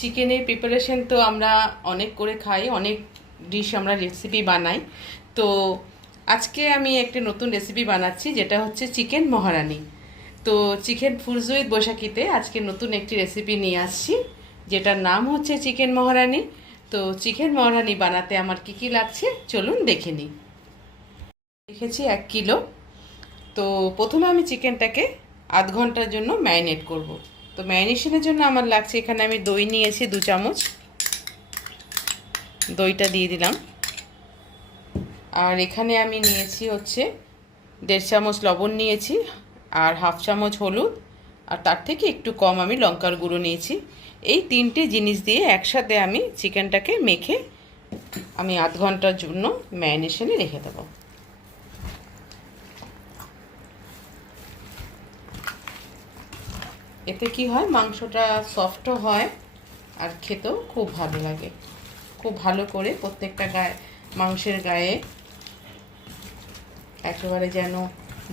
চিকেনের প্রিপারেশন তো আমরা অনেক করে খাই, অনেক ডিশ আমরা রেসিপি বানাই। তো আজকে আমি একটা নতুন রেসিপি বানাচ্ছি, যেটা হচ্ছে চিকেন মহারানি। তো চিকেন ফুরজু উইথ বৈশাখীতে আজকে নতুন একটি রেসিপি নিয়ে আসছি, যেটার নাম হচ্ছে চিকেন মহারানি। তো চিকেন মহারানি বানাতে আমার কি কি লাগছে চলুন দেখে নিই। রেখেছি 1 কিলো। তো প্রথমে আমি চিকেনটাকে আধ ঘন্টার জন্য ম্যারিনেট করব। তো ম্যারিনেশনের জন্য আমার লাগছে, এখানে আমি দই নিয়েছি 2 চামচ, দইটা দিয়ে দিলাম। আর এখানে আমি নিয়েছি হচ্ছে 1.5 চামচ লবণ নিয়েছি, আর 1/2 চামচ হলুদ, আর তার থেকে একটু কম আমি লঙ্কার গুঁড়ো নিয়েছি। এই 3টে জিনিস দিয়ে একসাথে আমি চিকেনটাকে মেখে আমি আধ ঘন্টার জন্য ম্যারিনেশনে রেখে দেবো। এতে কি হয়, মাংসটা সফটও হয় আর খেতেও খুব ভালো লাগে। খুব ভালো করে প্রত্যেকটা গায়ে, মাংসের গায়ে একেবারে যেন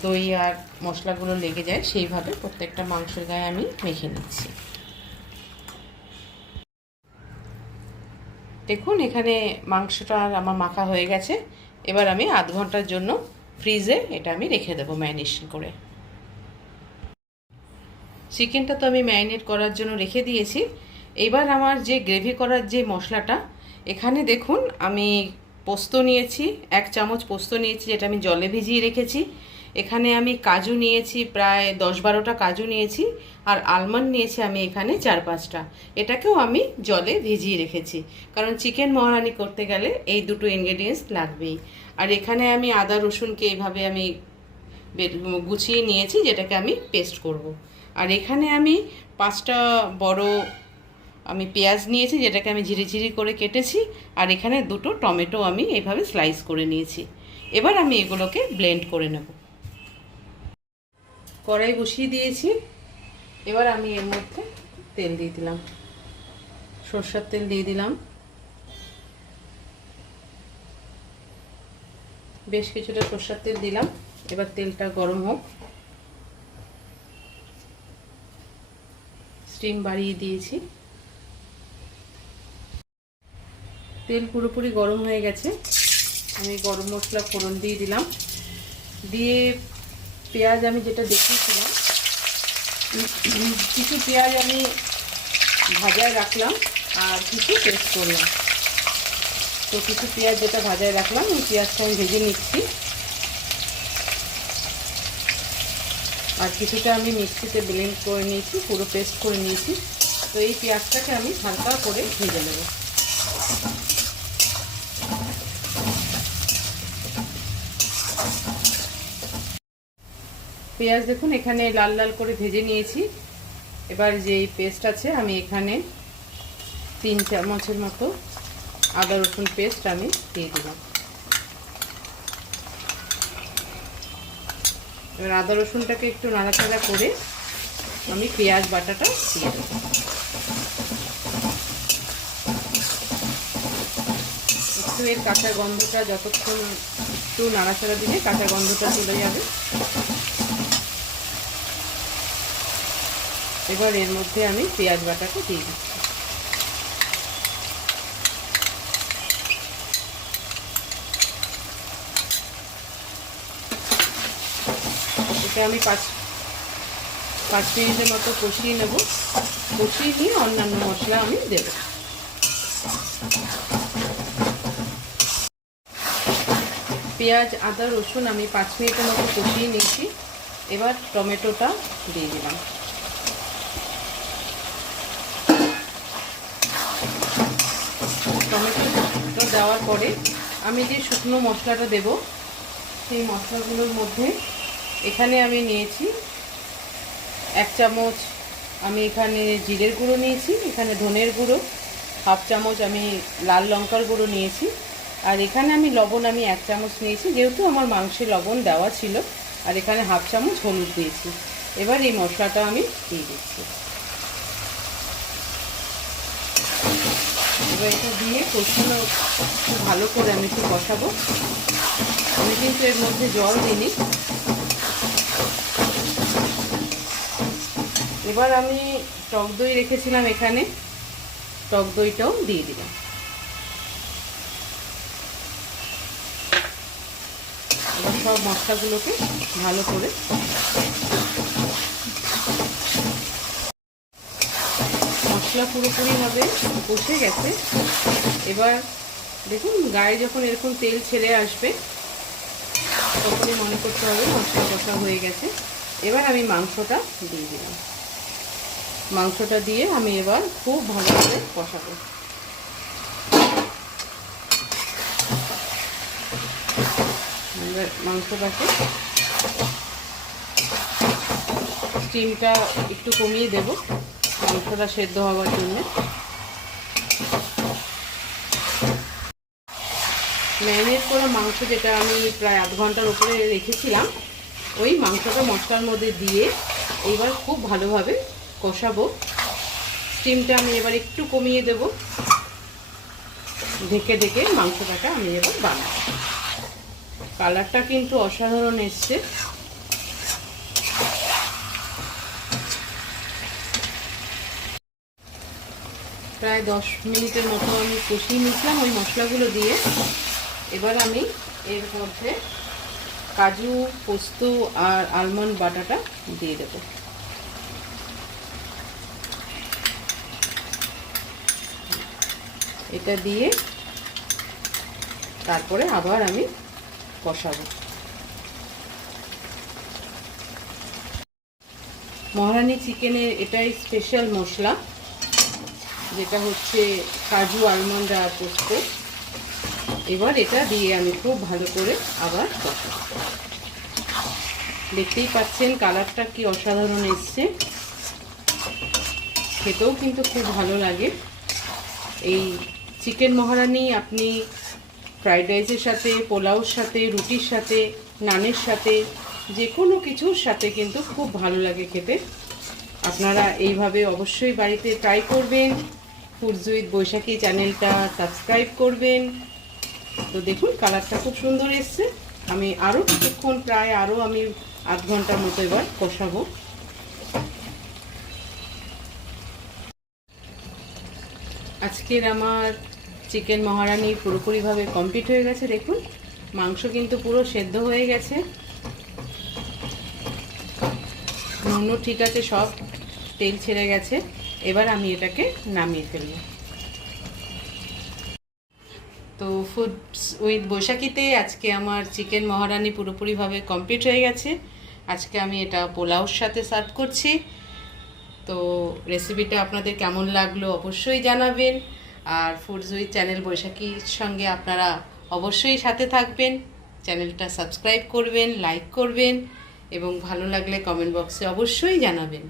দই আর মশলাগুলো লেগে যায়, সেইভাবে প্রত্যেকটা মাংসের গায়ে আমি মেখে নিচ্ছি। দেখুন এখানে মাংসটা আমার মাখা হয়ে গেছে। এবার আমি আধ ঘন্টার জন্য ফ্রিজে এটা আমি রেখে দেবো ম্যারিনেশন করে। চিকেনটা তো আমি ম্যারিনেট করার জন্য রেখে দিয়েছি। এবার আমার যে গ্রেভি করার যে মশলাটা, এখানে দেখুন আমি পোস্ত নিয়েছি, 1 চামচ পোস্ত নিয়েছি, যেটা আমি জলে ভিজিয়ে রেখেছি। এখানে আমি কাজু নিয়েছি, প্রায় 10-12টা কাজু নিয়েছি, আর আলমন্ড নিয়েছি আমি এখানে 4-5টা। এটাকেও আমি জলে ভিজিয়ে রেখেছি, কারণ চিকেন মহারানি করতে গেলে এই দুটো ইনগ্রেডিয়েন্টস লাগবেই। আর এখানে আমি আদা রসুনকে এইভাবে আমি গুছিয়ে নিয়েছি, যেটাকে আমি পেস্ট করব। আর এখানে আমি 5টা বড় আমি পেঁয়াজ নিয়েছি, যেটাকে আমি ঝিরিঝিরি করে কেটেছি। আর এখানে 2টো টমেটো আমি এইভাবে স্লাইস করে নিয়েছি। এবার আমি এগুলোকে ব্লেন্ড করে নেব। কড়াই বসিয়ে দিয়েছি। এবার আমি এর মধ্যে তেল দিয়ে দিলাম, সরষের তেল দিয়ে দিলাম। বেশ কিছুটা সরষের তেল দিলাম। এবার তেলটা গরম হোক। স্টিম বাড়িয়ে দিয়েছি। তেল পুরোপুরি গরম হয়ে গেছে। আমি গরম মশলা ফোড়ন দিয়ে দিলাম। দিয়ে পেঁয়াজ আমি যেটা দেখিয়েছিলাম, কিছু পেঁয়াজ আমি ভাজায় রাখলাম আর কিছু পেস্ট করলাম। তো কিছু পেঁয়াজ যেটা ভাজায় রাখলাম, এই পেঁয়াজটা আমি ভেজে নিচ্ছি। আর কিছুটা আমি মিক্সিতে ব্লেন্ড করে নিয়েছি, পুরো পেস্ট করে নিয়েছি। তো এই পেঁয়াজটাকে আমি হালকা করে ভেজে নেব। পেঁয়াজ দেখুন এখানে লাল লাল করে ভেজে নিয়েছি। এবার যে পেস্ট আছে, আমি এখানে 3 চামচের মতো আদা রসুন পেস্ট আমি দিয়ে দিলাম। এবার আদা রসুনটাকে একটু নাড়াচাড়া করে আমি পেঁয়াজ বাটাটা দিয়ে দেবো। একটু এর কাঁচা গন্ধটা, যতক্ষণ একটু নাড়াচাড়া দিলে কাঁচা গন্ধটা চলে যাবে। এবার এর মধ্যে আমি পেঁয়াজ বাটাটা দিয়ে দিচ্ছি। এটা আমি 5 মিনিটের মতো কষিয়ে নেব। কষিয়ে নিয়ে অন্যান্য মশলা আমি দেব। পেঁয়াজ আদা রসুন আমি 5 মিনিটের মতো কষিয়ে নিয়েছি। এবার টমেটোটা দিয়ে দিলাম। টমেটো দেওয়ার পরে আমি যে শুকনো মশলাটা দেব, সেই মশলাগুলোর মধ্যে এখানে আমি নিয়েছি 1 চামচ আমি এখানে জিরের গুঁড়ো নিয়েছি, এখানে ধনের গুঁড়ো 1/2 চামচ আমি লাল লঙ্কার গুঁড়ো নিয়েছি। আর এখানে আমি লবণ আমি 1 চামচ নিয়েছি, যেহেতু আমার মাংসে লবণ দেওয়া ছিল। আর এখানে 1/2 চামচ হলুদ দিয়েছি। এবার এই মশলাটা আমি দিয়ে দিচ্ছি। এবার এটা দিয়ে কষানো, খুব ভালো করে আমি একটু কষাবো। আমি কিন্তু এর মধ্যে জল দিইনি। এবার আমি টক দই রেখেছিলাম এখানে, টক দইটাও দিয়ে দিলাম। এবার সব মশলাগুলোকে ভালো করে মশলা পুরোপুরিভাবে কষে গেছে। এবার দেখুন গায়ে যখন এরকম তেল ছেড়ে আসবে তখনই মনে করতে হবে মশলা কষা হয়ে গেছে। এবার আমি মাংসটা দিয়ে দিলাম। মাংসটা দিয়ে আমি এবার খুব ভালোভাবে কষাবো। এবার মাংসটাকে স্টিমটা একটু কমিয়ে দেব মাংসটা সেদ্ধ হওয়ার জন্য। ম্যারিনেট করা মাংস যেটা আমি প্রায় আধ ঘন্টার উপরে রেখেছিলাম, ওই মাংসটা মশলার মধ্যে দিয়ে এবার খুব ভালোভাবে কষাবো। স্টিমটা আমি এবার একটু কমিয়ে দেব, ঢেকে ঢেকে মাংসটাকে আমি এবার বানাবো। কালারটা কিন্তু অসাধারণ এসছে। প্রায় 10 মিনিটের মতো আমি কষিয়ে নিয়েছিলাম ওই মশলাগুলো দিয়ে। এবার আমি এর মধ্যে কাজু, পোস্ত আর আলমন্ড বাটাটা দিয়ে দেব। এটা দিয়ে তারপরে আবার আমি কষাবো। মহারানী চিকেনের এটাই স্পেশাল মশলা, যেটা হচ্ছে কাজু, আলমন্ড আর পোস্ত। এবার এটা দিয়ে আমি খুব ভালো করে আবার কষাবো। দেখতেই পাচ্ছেন কালারটা কি অসাধারণ এসছে, খেতেও কিন্তু খুব ভালো লাগে। এই চিকেন মহারানী আপনি ফ্রাইড রাইসের সাথে, পোলাওর সাথে, রুটির সাথে, নানের সাথে, যে কোনো কিছুর সাথে কিন্তু খুব ভালো লাগে খেতে। আপনারা এইভাবে অবশ্যই বাড়িতে ট্রাই করবেন। ফুডস উইথ বৈশাখী চ্যানেলটা সাবস্ক্রাইব করবেন। তো দেখুন কালারটা খুব সুন্দর এসছে। আমি আরও কিছুক্ষণ, প্রায় আরও আমি আধ ঘন্টার মতো এবার কষাবো। আজকের আমার চিকেন মহারানী পুরোপুরিভাবে কমপ্লিট হয়ে গেছে। দেখুন মাংস কিন্তু পুরো সেদ্ধ হয়ে গেছে, নুনও ঠিক আছে, সব তেল ছেড়ে গেছে। এবার আমি এটাকে নামিয়ে ফেলব। তো ফুডস উইথ বৈশাখীতে আজকে আমার চিকেন মহারানী পুরোপুরিভাবে কমপ্লিট হয়ে গেছে। আজকে আমি এটা পোলাওর সাথে সার্ভ করছি। তো রেসিপিটা আপনাদের কেমন লাগলো অবশ্যই জানাবেন। আর ফুডস উইথ চ্যানেল বৈশাখীর সঙ্গে আপনারা অবশ্যই সাথে থাকবেন। চ্যানেলটা সাবস্ক্রাইব করবেন, লাইক করবেন এবং ভালো লাগলে কমেন্ট বক্সে অবশ্যই জানাবেন।